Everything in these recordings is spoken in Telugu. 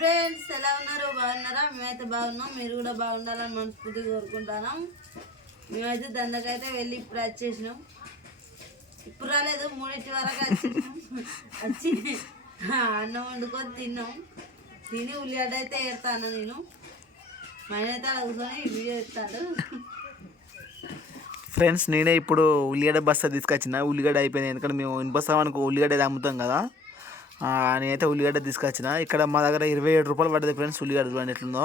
ఫ్రెండ్స్ ఎలా ఉన్నారు? బాగున్నారా? మేమైతే బాగున్నాం. మీరు కూడా బాగుండాలని మనస్ఫూర్తిగా కోరుకుంటున్నాం. మేమైతే దండకైతే వెళ్ళి ఇప్పుడు వచ్చేసినాం. ఇప్పుడు రాలేదు, 3 వరకు వచ్చేసినాం. వచ్చి అన్నం వండుకొని తిన్నాం. తిని ఉల్లిగడ్డ అయితే ఏరుతాను నేను. మా ఆయన అయితే కూర్చొని వీడియో ఎత్తాడు. ఫ్రెండ్స్ నేనే ఇప్పుడు ఉల్లిగడ్డ బస్తా తీసుకొచ్చిన. ఉల్లిగడ్డ అయిపోయింది, ఎందుకంటే మేము ఇన్పస్తామానికి ఉల్లిగడ్డ అమ్ముతాం కదా. నేనైతే ఉల్లిగడ్డ తీసుకొచ్చిన. ఇక్కడ మా దగ్గర 27 రూపాయలు పడ్డది ఫ్రెండ్స్. ఉల్లిగడ్డ చూడండి ఎట్లుందో,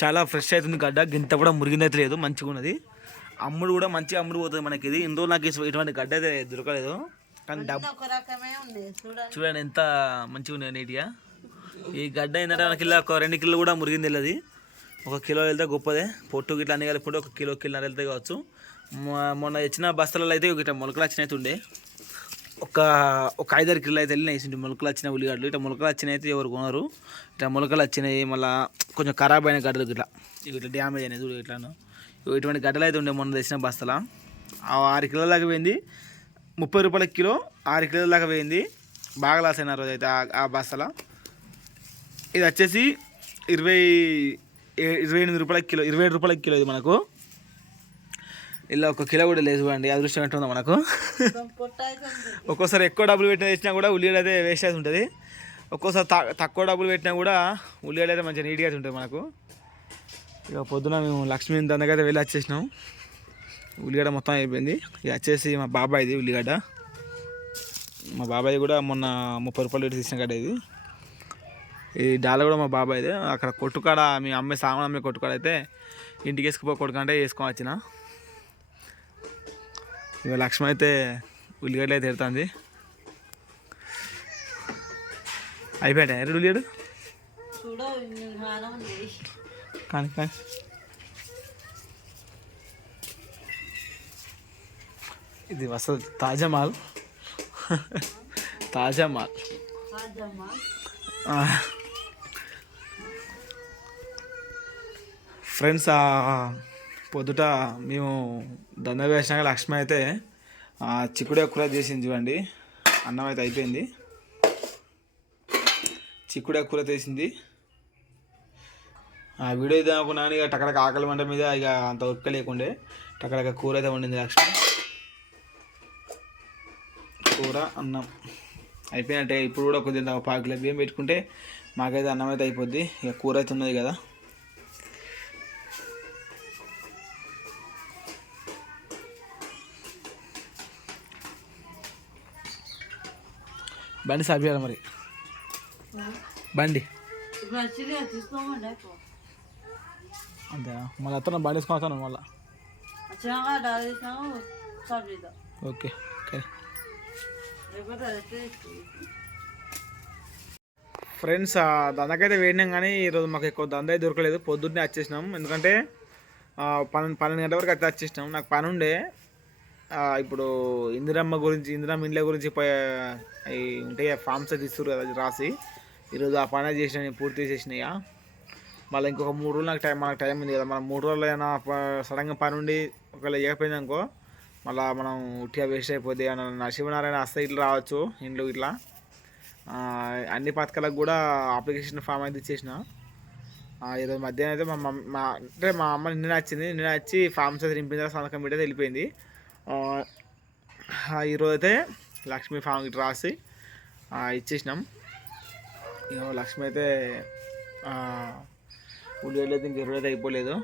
చాలా ఫ్రెష్ అవుతుంది గడ్డ. గింత కూడా మురిగిందైతే లేదు, మంచిగా ఉన్నది. అమ్ముడు కూడా మంచిగా అమ్ముడు పోతుంది మనకి. ఇది ఇందులో నాకు ఇటువంటి గడ్డ అయితే దొరకలేదు, కానీ చూడండి ఎంత మంచిగా ఉన్నాయి నీట్గా. ఈ గడ్డ ఏంటంటే మనకి ఇలా ఒక 2 కిలో కూడా మురిగింది వెళ్ళదు. 1 కిలో వెళ్తే గొప్పదే. పొట్టు గిట్ల అన్ని కలిపి 1 కిలో కిలోన్నర వెళ్తే కావచ్చు. మొన్న ఇచ్చిన బస్తాలలో అయితే ఇట్లా మొలకలు వచ్చినట్టు ఉండే. ఒక 5-6 కిలో అయితే వెళ్ళినాయి మొలకలు వచ్చిన ఉల్లిగడ్డలు. ఇట్లా మొలకలు వచ్చినాయి అయితే ఎవరు కొనరు. ఇట్లా మొలకలు వచ్చినాయి, మళ్ళీ కొంచెం ఖరాబ్ అయిన గడ్డలు ఇట్లా డ్యామేజ్ అయినాయి చూడు. ఇట్లాను ఇటువంటి గడ్డలు అయితే ఉండే మొన్న తెచ్చిన బస్తాల. 6 కిలోల దాకా పోయింది. 30 రూపాయల కిలో 6 కిలోల దాకా పోయింది. బాగా లాస్ అయిన రోజు అయితే ఆ బస్తాల. ఇది వచ్చేసి 28 రూపాయల కిలో, 27 రూపాయల కిలో. ఇది మనకు ఇలా 1 కిలో కూడా లేదు చూడండి. అదృష్టం ఎట్టుందో మనకు. ఒక్కోసారి ఎక్కువ డబ్బులు పెట్టిన తెచ్చినా కూడా ఉల్లిగడ్డ అయితే వేస్ట్ అయితే ఉంటుంది. ఒక్కోసారి తక్కువ డబ్బులు పెట్టినా కూడా ఉల్లిగడ్డ అయితే మంచిగా నీట్గా అయితే ఉంటుంది మనకు. ఇక పొద్దున మేము లక్ష్మీ దందకైతే వెళ్ళి వచ్చేసినాం. ఉల్లిగడ్డ మొత్తం అయిపోయింది. ఇక వచ్చేసి మా బాబాయ్ది ఉల్లిగడ్డ. మా బాబాయ్ కూడా మొన్న 30 రూపాయలు పెట్టి తీసిన గడ్డ ఇది. ఈ డాల కూడా మా బాబాయ్దే. అక్కడ కొట్టుకాడ మీ అమ్మాయి సామాన్ అమ్మాయి కొట్టుకాడ అయితే ఇంటికి వేసుకుపో కొట్టుకంటే వేసుకొని వచ్చిన. ఇక లక్ష్మి అయితే ఉల్లిగడ్డ అయితే ఎడుతుంది. అయిపోయాడు 2 ఉల్లిగడ్డ కానీ ఇది అసలు తాజా మాల్. తాజా మాల్ ఫ్రెండ్స్. పొద్దుట మేము దంద వేసినాక లక్ష్మి అయితే చిక్కుడు కూర చేసింది చూడండి. అన్నం అయితే అయిపోయింది. చిక్కుడు కూర చేసింది. ఆ వీడియో అయితే అనుకున్నాను. ఇక టక్కడక ఆకలి మంట మీద ఇక అంత ఉక్క లేకుండే టక్కడక కూర అయితే వండింది లక్ష్మి. కూర అన్నం అయిపోయినట్టే. ఇప్పుడు కూడా కొంచెం 1 కిలో బియ్యం పెట్టుకుంటే మాకైతే అన్నం అయితే అయిపోద్ది. ఇక కూర అయితే ఉన్నది కదా. బండి సాపియాలి మరి. బండి అంతేనా? మళ్ళీ అతను బండి వేసుకొని వస్తాను మళ్ళీ. Okay friends. దందకైతే వేడినాం కానీ ఈరోజు మాకు ఎక్కువ దంద అయితే దొరకలేదు. పొద్దున్నే వచ్చేసినాం, ఎందుకంటే 12 గంటల వరకు అయితే వచ్చేసినాం. నాకు పని ఉండే. ఇప్పుడు ఇందిరమ్మ ఇండ్ల గురించి అవి ఉంటాయి ఫామ్స్ అయితే ఇస్తారు కదా రాసి. ఈరోజు ఆ పని చేసిన పూర్తి చేసినాయి. మళ్ళీ ఇంకొక 3 రోజులు మనకు టైం ఉంది కదా. మనం 3 రోజులు అయినా సడన్గా పని ఉండి ఒకవేళ ఇవ్వకపోయింది అనుకో మళ్ళీ మనం ఉట్టిగా వేస్ట్ అయిపోద్ది. నరసింహనారాయణ వస్తే ఇట్లా రావచ్చు ఇంట్లో ఇట్లా. అన్ని పథకాలకు కూడా అప్లికేషన్ ఫామ్ అయితే ఇచ్చేసిన. ఈరోజు మధ్యాహ్నం అయితే మా అమ్మ నిన్న వచ్చింది. నిన్న వచ్చి ఫామ్స్ అయితే నింపిన తర్వాత సంతకం పెట్టి వెళ్ళిపోయింది. ఈరోజు అయితే లక్ష్మీ ఫామ్ ఇట్లా రాసి ఇచ్చేసినాం. లక్ష్మి అయితే ఉల్లిగడ్డ అయితే ఇంక ఎరువు అయిపోలేదు.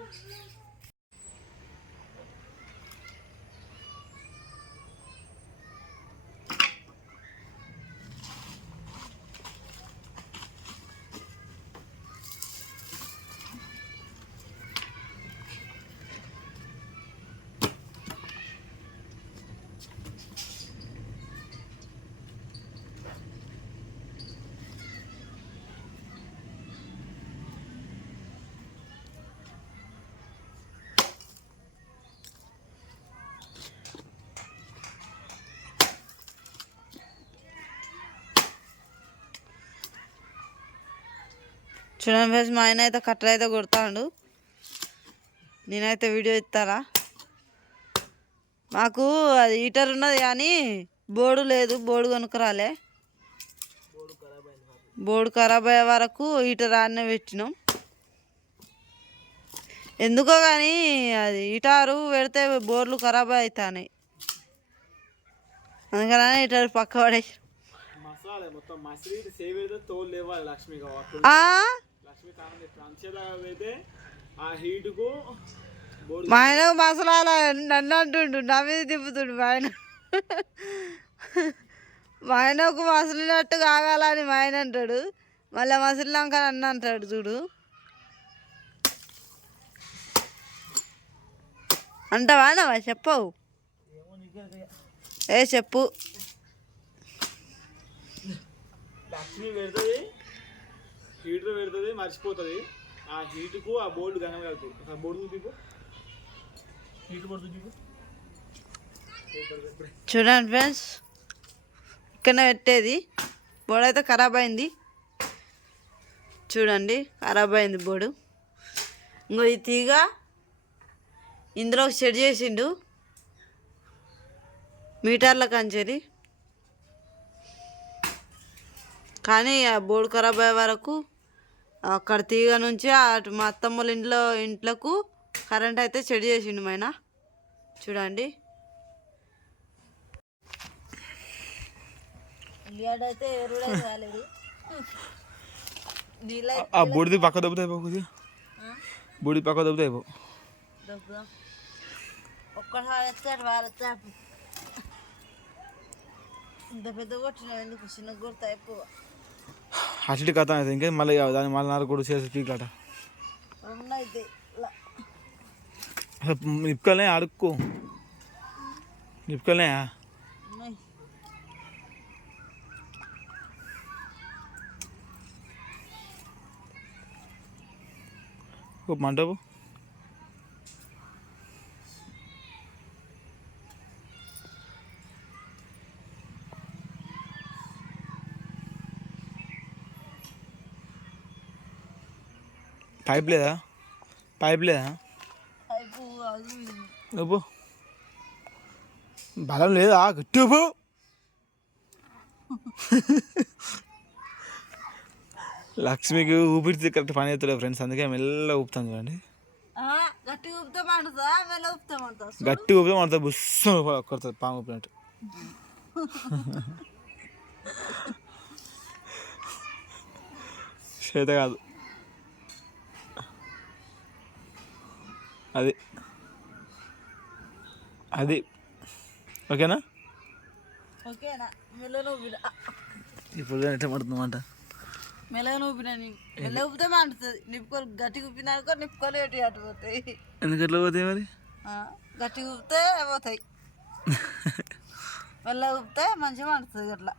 చూడండి ఫ్రెండ్స్, మా ఆయన అయితే కట్టెలు అయితే కొడతాడు. నేనైతే వీడియో ఇస్తారా. మాకు అది హీటర్ ఉన్నది కానీ బోర్డు లేదు. బోర్డు కొనుక్కరాలే. బోర్డు ఖరాబ్ అయ్యే వరకు హీటర్ ఆడనే పెట్టినాం. ఎందుకో కానీ అది హీటారు పెడితే బోర్లు ఖరాబ్ అవుతాయి, అందుకనే హీటర్ పక్క పడేసి. మా ఆయన మసలాల నన్ను అంటుండు, నా మీద తిప్పుతుండు మా ఆయన. మా ఆయనకు మసలినట్టు కాగాలని మా ఆయన అంటాడు, మళ్ళీ మసలినాక నన్ను అంటాడు చూడు. అంటావా నవా చెప్పవు? ఏ చెప్పు. లక్ష్మి పెడుతుంది, హీటర్ పెడుతుంది, మర్చిపోతుంది. ఆ హీటుకు ఆ బోర్డు కనగలుగుతుంది. ఆ బోర్డు చూపు, హీటర్ బోర్డు చూపు. చూడండి ఫ్రెండ్స్, ఇక్కడనే పెట్టేది బోర్డు అయితే ఖరాబ్ అయింది. చూడండి ఖరాబ్ అయింది బోర్డు. ఇంకో ఈ తీగ ఇందులో సెట్ చేసిండు మీటర్ల కంచేది, కానీ ఆ బోర్డు ఖరాబ్ అయ్యే వరకు అక్కడ తీగ నుంచి అటు మా అత్తమ్మల ఇంట్లకు కరెంట్ అయితే సెట్ చేసిండు మైన. చూడండి అయితే రాలేదు. ఆ బోర్డుది పక్క దొబ్బుతాయి, బోర్డు పక్క దొబ్బుతాయి. ఒక్కసారి వచ్చాడు వారొచ్చా, ఇంత పెద్ద కొట్టిన ఎందుకు, చిన్న కొడతా ఎక్కువ అటు కథ అయితే ఇంకా మళ్ళీ దాన్ని మళ్ళీ నాలుగు కూడా చేసి పీకట అయితే నిప్పుకలే అడుక్కో, నిప్పుకలే మంటపు. పైప్ లేదా, పైప్ లేదా, నువ్వు బలం లేదా, గట్టి లక్ష్మికి ఊపిరి కరెక్ట్ పని అవుతుంది ఫ్రెండ్స్, అందుకే మెల్ల ఊపుతాను. చూడండి గట్టి ఊపితే మండుతుందా, మెల్ల ఊపితే మండుతుందా? గట్టి ఊపితే మండుతుంది, బుస్సు కొడుతుంది పాము ఊపినట్టు. చేత కాదు అది, అది ఓకేనా? ఓకేనా? మెల్ల ఊపిన ఇప్పుడు ఎట్లా పడుతుందన్నమాట, మెల్లగా ఊపినా నేను, మెల్ల ఊపితే మండుతుంది. నిప్పుకోలు గట్టిగా ఊపినాక నిప్పుకోలు ఎటు అటు పోతాయి. ఎందుకు ఎట్లా పోతాయి మరి? గట్టిగా ఊపితే పోతాయి, మెల్ల ఊపితే మంచిగా మండుతుంది అట్లా.